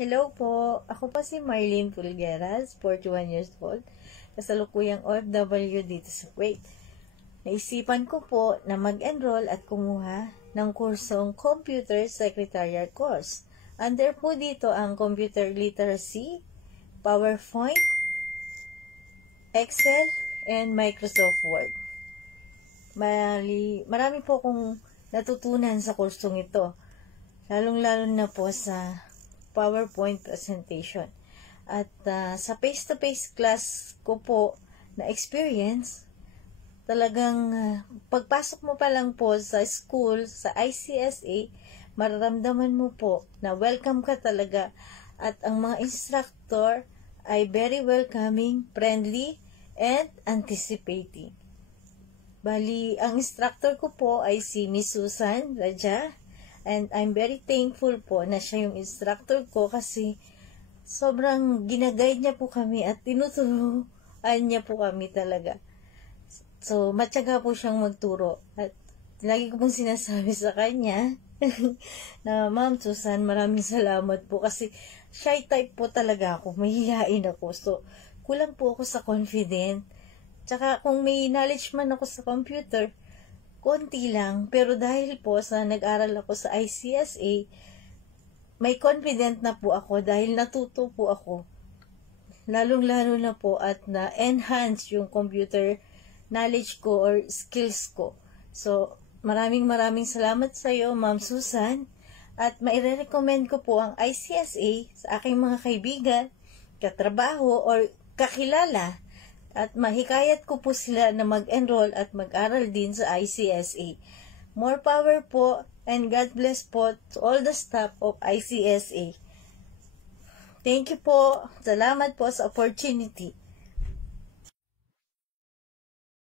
Hello po, ako po si Marlene Pulgueras, 41 years old, kasalukuyang OFW dito sa Kuwait. Naisipan ko po na mag-enroll at kumuha ng kursong Computer Secretarial Course. Under po dito ang Computer Literacy, PowerPoint, Excel, and Microsoft Word. Marami po akong natutunan sa kursong ito, lalong-lalo na po sa PowerPoint presentation. At sa face-to-face class ko po na experience, talagang pagpasok mo pa lang po sa school, sa ICSA, mararamdaman mo po na welcome ka talaga at ang mga instructor ay very welcoming, friendly, and anticipating. Bali, ang instructor ko po ay si Miss Susan Raja, and I'm very thankful po na siya yung instructor ko kasi sobrang ginaguide niya po kami at tinuturuan niya po kami talaga. So, matyaga po siyang magturo at lagi ko pong sinasabi sa kanya na Ma'am Susan, maraming salamat po kasi shy type po talaga ako, mahihain ako. So, kulang po ako sa confident. Tsaka kung may knowledge man ako sa computer, konti lang. Pero dahil po sa nag-aral ako sa ICSA, may confident na po ako dahil natuto po ako. Lalong-lalo na po at na-enhance yung computer knowledge ko or skills ko. So, maraming salamat sa iyo, Ma'am Susan. At maire-recommend ko po ang ICSA sa aking mga kaibigan, katrabaho, or kakilala. At mahikayat ko po sila na mag-enroll at mag-aral din sa ICSA. More power po and God bless po to all the staff of ICSA. Thank you po. Salamat po sa opportunity.